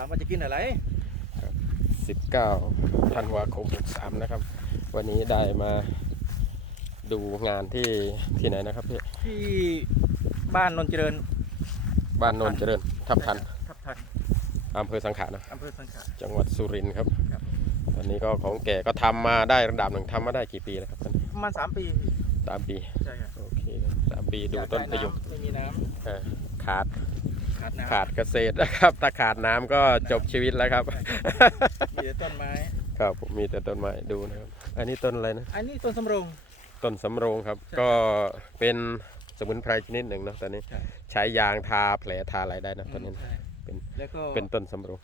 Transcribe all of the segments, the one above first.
ามว่าจะกินอะไร19ธันวาคม63นะครับ วันนี้ได้มาดูงานที่ที่ไหนนะครับพี่ที่บ้านนนเจริญ บ้านโนนเจริญ ทับทันทับทันอำเภอสังขะนะอำเภอสังขะจังหวัดสุรินทร์ครับครับตอนนี้ก็ของแก่ก็ทำมาได้ระดับหนึ่งทำมาได้กี่ปีแล้วครับตอนนี้ประมาณสามปีสามปี ใช่ครับ โอเคครับสามปีดูต้นประยุกต์ไม่มีน้เออขาดำ ขาดน้ำขาดเกษตรนะครับถ้าขาดน้ำก็จบชีวิตแล้วครับ มีแต่ต้นไม้ ครับผมมีแต่ต้นไม้ดูนะครับ อันนี้ต้นอะไรนะ อันนี้ต้นสำโรง ต้นสำโรงครับ ใช่ก็เป็นสมุนไพรชนิดหนึ่งเนาะตอนนี้ ใช่ ใช้ยางทาแผลทาอะไรได้นะตอนนี้ ใช่เป็น แล้วก็เป็นต้นสำโรง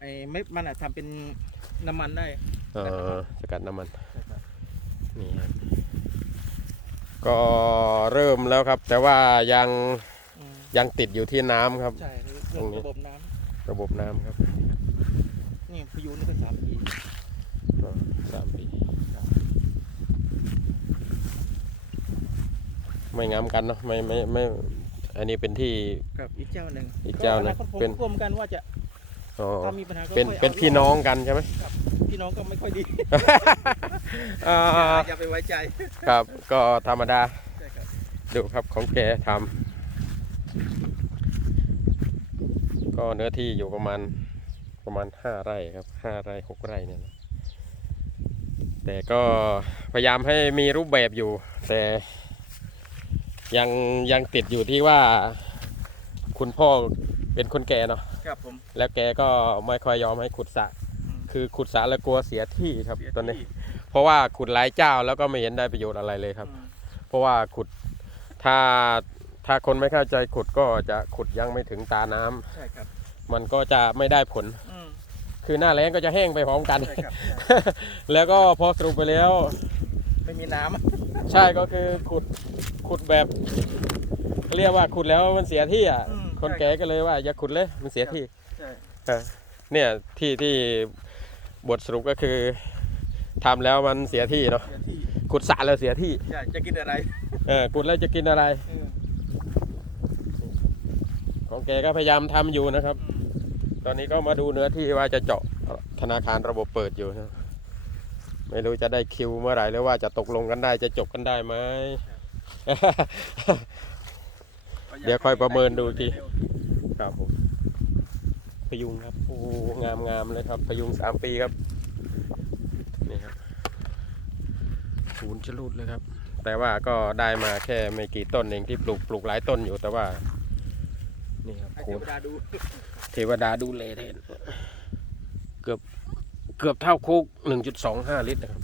ไอ้เม็ดมันอะทำเป็นน้ำมันได้เออสกัดน้ำมัน ใช่ครับนี่ครับก็เริ่มแล้วครับ แต่ว่ายังอืม ยังติดอยู่ที่น้ำครับ ใช่เรื่ตอรงงนี้ระบบน้ระบบน้ำครับำนี่พายุนี่ก็สามปีก็สามปีครับไม่งามกันเนาะไม่ไม่ไม่ อันนี้เป็นที่กับอีกเจ้าหนึ่งอีกเจ้าหนึ่งก็อคตผมเป็นกลัวเหมือนกันว่าจะอ๋อถ้ามีปัญหาก็เป็นค่อยเป็นอาพี่น้องกันใช่ไหมครับพี่น้องก็ไม่ค่อยดีอ่าอย่าอย่าไปไว้ใจครับ ก็ธรรมดาใช่ครับดูครับของแกทำ ก็เนื้อที่อยู่ประมาณประมาณห้าไร่ครับห้าไร่หกไร่เนี่ยนะแต่ก็พยายามให้มีรูปแบบอยู่ แต่ยังยังติดอยู่ที่ว่าคุณพ่อเป็นคนแก่เนาะครับผมแล้วแกก็ไม่ค่อยยอมให้ขุดสระอืมคือขุดสระแล้วกลัวเสียที่ครับเสียตอนนี้ที่เพราะว่าขุดหลายเจ้าแล้วก็ไม่เห็นได้ประโยชน์อะไรเลยครับอืมเพราะว่าขุดถ้า ถ้าคนไม่เข้าใจขุดก็จะขุดยังไม่ถึงตาน้ำใช่ครับมันก็จะไม่ได้ผล อืม คือหน้าแล้งก็จะแห้งไปพร้อมกัน ใช่ครับ แล้วก็พอสรุปไปแล้ว ไม่มีน้ำ ใช่ก็คือขุดขุดแบบ เรียกว่าขุดแล้วมันเสียที่อะ อืมคนใช่แก่ก็เลยว่าอย่าขุดเลยมันเสียที่ ใช่เออเนี่ยที่ที่บทสรุปก็คือทำแล้วมันเสียที่เนาะเสียที่ขุดสระแล้วเสียที่ใช่จะกินอะไรเออขุดแล้วจะกินอะไร เออ ของแกก็พยายามทำอยู่นะครับ ตอนนี้ก็มาดูเนื้อที่ว่าจะเจาะธนาคารระบบเปิดอยู่นะไม่รู้จะได้คิวเมื่อไหร่หรือว่าจะตกลงกันได้จะจบกันได้ไหมเดี๋ยวค่อยประเมินดูทีครับผมพยุงครับโอ้งามงามเลยครับพยุงสามปีครับนี่ครับศูนย์ชะลูดเลยครับ แต่ว่าก็ได้มาแค่ไม่กี่ต้นเองที่ปลูกปลูกหลายต้นอยู่แต่ว่า นี่ครับให้โคเทนวดาดูเทวดาดูเลเทนเกือบเกือบเท่าคุกหนึ่งจุดสองห้าลิตรนะครับ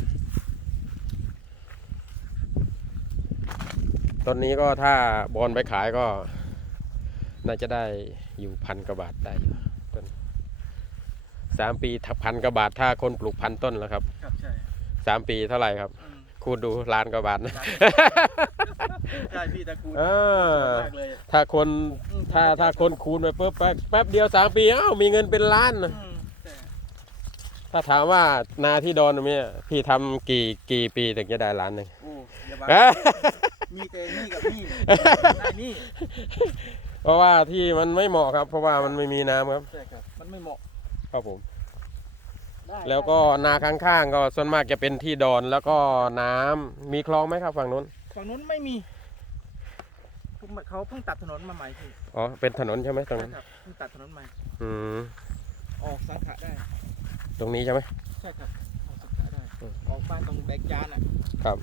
ต้นนี้ก็ถ้าบอลไปขายก็ น่าจะได้อยู่พันกว่าบาทได้อยู่ต้นสามปีถ้าพันกว่าบาทถ้าคนปลูกพันต้นแล้วครับครับใช่สามปีเท่าไหร่ครับอืมคูณดูล้านกว่าบาทนะ ใช่พี่ตะกูลเออ มากเลยถ้าคนอืมถ้าถ้าคนคูณไปปุ๊บแป๊บแป๊บเดียวสามปีเอ้ามีเงินเป็นล้านนะอืมใช่ถ้าถามว่านาที่ดอนตรงเนี่ยพี่ทำกี่กี่ปีถึงจะได้ล้านหนึ่งโอ้อย่าบ้าเอ้ยมีแต่นี่กับนี่ได้นี่เพราะว่าที่มันไม่เหมาะครับ เพราะว่ามันไม่มีน้ำครับ ใช่ครับ มันไม่เหมาะครับผม ได้แล้วก็นาข้างๆก็ส่วนมากจะเป็นที่ดอนแล้วก็น้ำมีคลองไหมครับฝั่งนู้น ฝั่งนู้นไม่มี เขาเพิ่งตัดถนนมาใหม่พี่อ๋อ เป็นถนนใช่ไหมตรงใช่นั้น ครับเพิ่งตัดถนนใหม่ อืม ออกสังขะได้ ตรงนี้ใช่ไหม ใช่ครับ ออกสังขะได้ อืม ออกบ้านตรงแบกจานอะครับ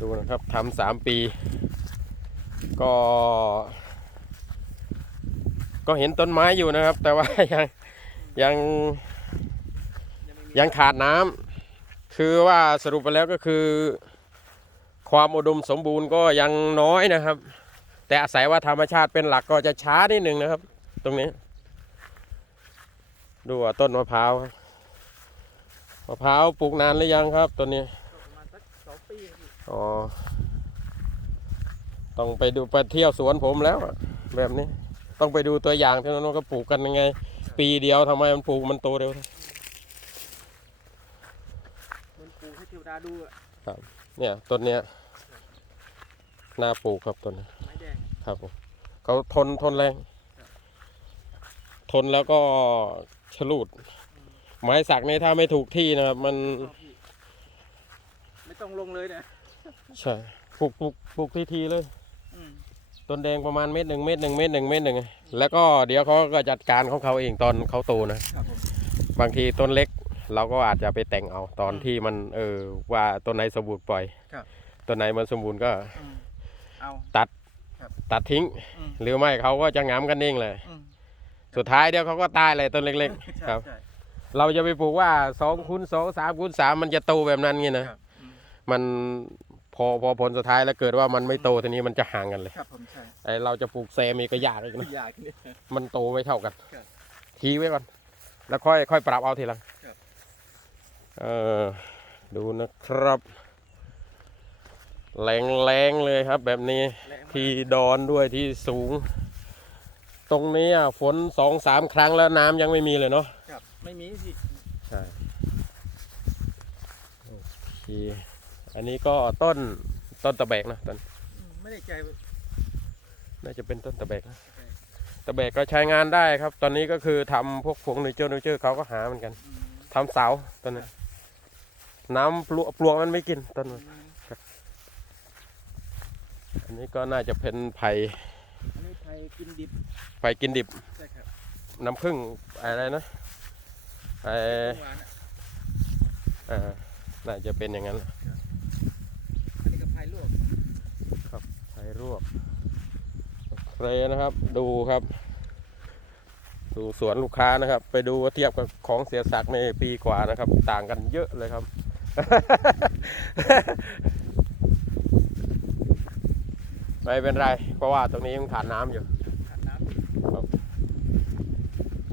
ดูนะครับทำสามปี ก็ ก็เห็นต้นไม้อยู่นะครับ แต่ว่า ยังยัง ยังไม่มียังขาดน้ำคือว่าสรุปไปแล้วก็คือ ความอุดมสมบูรณ์ก็ยังน้อยนะครับ แต่อาศัยว่าธรรมชาติเป็นหลักก็จะช้านิดหนึ่งนะครับ ตรงนี้ ดูว่าต้นมะพร้าวครับมะพร้าวปลูกนานหรือยังครับต้นนี้ก็ประมาณสักสองปีเองพี่อ๋อต้องไปดูไปเที่ยวสวนผมแล้วอะแบบนี้ ต้องไปดูตัวอย่างที่นั่นว่าก็ปลูกกันยังไง ปีเดียวทำไมมันปลูกมันโตเร็วมันปลูกให้เทวดาดูอะ เนี่ยต้นเนี้ยน่าปลูกครับต้นนี้ไม้แดงครับผมเขาทนทนแรง ทนแล้วก็ฉลูด ไม้สักนี่ถ้าไม่ถูกที่นะครับ มันเอาพี่ไม่ต้องลงเลยเนี่ยใช่ปลูกปลูกปลูกที่ทีเลยอืมต้นแดงประมาณเม็ดหนึ่งเม็ดหนึ่งเม็ดหนึ่งเม็ดหนึ่งแล้วก็เดี๋ยวเขาก็จัดการของเขาเองตอนเขาโตนะครับผมบางทีต้นเล็ก เราก็อาจจะไปแต่งเอาตอนอืมที่มันเออว่าต้นไหนสมบูรณ์ปล่อยครับ ต้นไหนมันสมบูรณ์ก็อืมเอาตัดทิ้ง อืม หรือไม่เขาก็จะงามกันเองเลย อืมสุดท้ายเดี๋ยวเขาก็ตายเลยต้นเล็ก ใช่ครับ ใช่ๆเราจะไปปลูกว่าสองคูณสองสามคูณสามมันจะโตแบบนั้นไงนะครับอืม มันพอพอผลสุดท้ายแล้วเกิดว่ามันไม่โตทีนี้มันจะห่างกันเลยครับผมใช่ไอเราจะปลูกแซมอีกก็ยากอีกไม่นะ อยากนี่ มันโตไม่เท่ากัน ครับ ทีไว้ก่อน แล้วค่อยค่อยปรับเอาทีหลังครับเออ ดูนะครับแรงแรงๆเลยครับแบบนี้แรงมากที่ดอนด้วยที่สูง ตรงนี้อะฝนสองสามครั้งแล้วน้ำยังไม่มีเลยเนาะครับไม่มีสิใช่โอเคอันนี้ก็ต้นต้นตะแบกนะต้นอืมไม่ได้ใจว่าน่าจะเป็นต้นตะแบกนะตะแบกก็ใช้งานได้ครับ ตอนนี้ก็คือทำพวกผงนูเจอร์นูเจอร์เขาก็หาเหมือนกันอืมทำเสาต้นนี้ น้ำปลวกปลวกมันไม่กินต้นมันอันนี้ก็น่าจะเป็นไผ่อันนี้ไทยกินดิบไผ่กินดิบใช่ครับน้ำผึ้งอะไรนะไอหวานอะเอ่อน่าจะเป็นอย่างนั้นแหละอันนี้ก็พายลวกไผ่รวบโอเคนะครับ ดูครับ ดูสวนลูกค้านะครับ ไปดูเทียบกับของเสียสักดิ์ในปีกว่านะครับ ต่างกันเยอะเลยครับ ไม่เป็นไร เพราะว่าตรงนี้ยังขาดน้ำอยู่ขาดน้ำ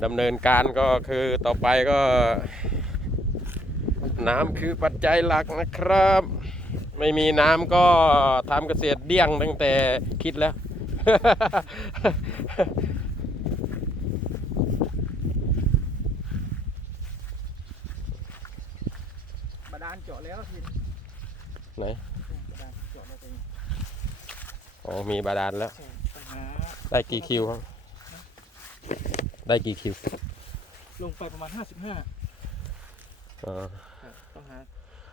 ดำเนินการก็คือต่อไปก็ น้ำคือปัจจัยหลักนะครับ ไม่มีน้ำก็ทำเกษตรเดี้ยงตั้งแต่คิดแล้วาดาลเจาะแล้วทีไหนบาดาลเจาะแล้วตัวนี้อ๋อมีบาดาลแล้วใช่ปัญหาได้กี่คิวครับ ได้กี่คิวลงไปประมาณ 55อ๋อครับต้องหา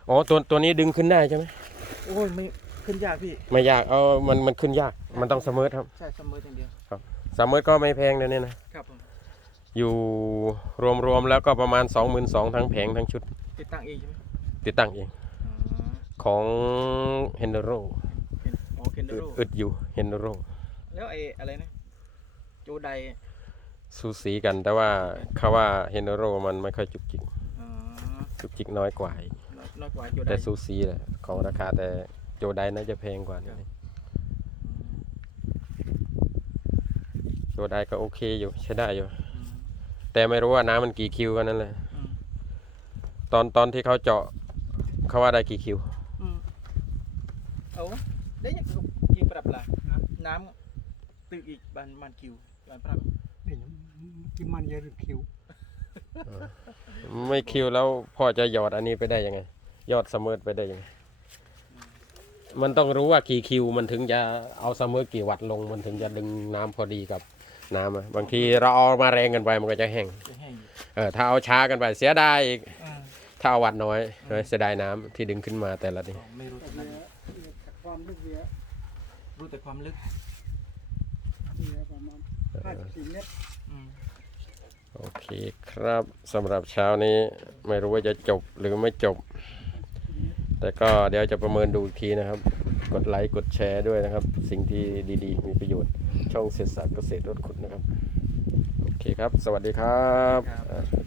อ๋อตัวตัวนี้ดึงขึ้นได้ใช่ไหมโอ้ยไม่ขึ้นยากพี่ ไม่ยากเอามันมันขึ้นยาก มันต้องเสมอครับใช่เสมออย่างเดียวเสมอก็ไม่แพงเลยเนี่ยนะครับผมอยู่รวมๆแล้วก็ประมาณ 22,000ทั้งแผงทั้งชุดติดตั้งเองใช่ไหม ติดตั้งเองอ๋อของ h e n d e r o เป็นอ๋อเคนเดอึดโรอึดอยู่ h e n d e r o แล้วไอ้อะไรนะโจไดสูสีกันแต่ว่าเขาว่า h e n d e r o มันไม่ค่อยจุกจิกอ๋อจุกจิกน้อยกว่าอีกน้อยน้อยกว่าโจไดแต่สูสีแหละของราคาแต่โจไดน่าจะแพงกว่านิดนึงโจไดก็โอเคอยู่ใช้ได้อยู่อืมแต่ไม่รู้ว่าน้ำมันกี่คิวกันนั่นแหละอืมตอนตอนที่เขาเจาะ เขาว่าได้กี่คิว อืมเอาวะได้ยังยิงปรับละน้ำตึกอีกบานมันคิวบานปรับนี่กินมันเยอะหรือคิวไม่คิวแล้วพ่อจะหยอดอันนี้ไปได้ยังไงยอดเสมอไปได้ยังไงมันต้องรู้ว่ากี่คิวมันถึงจะเอาเสมอกี่วัตต์ลง มันถึงจะดึงน้ำพอดีกับน้ำอะบางทีเราเอามาแรงเกันไปมันก็จะแห้งจะแห้งอยู่เออถ้าเอาช้ากันไปเสียดายอีกอ่า ถ้าเอาวัตต์น้อยเออเสียดายน้ำที่ดึงขึ้นมาแต่ละนี่อ๋อไม่รู้แต่แต่เยนั้นอะความลึกเยอะรู้แต่ความลึกเยอะประมาณห้าสิบสี่เมตรอืมโอเคครับสำหรับเช้านี้ไม่รู้ว่าจะจบหรือไม่จบ แต่ก็เดี๋ยวจะประเมินดูอีกทีนะครับ กดไลค์กดแชร์ด้วยนะครับ สิ่งที่ดีๆ มีประโยชน์ ช่องเศรษฐศาสตร์เกษตรรถขุดนะครับ โอเคครับ สวัสดีครับครับอ่า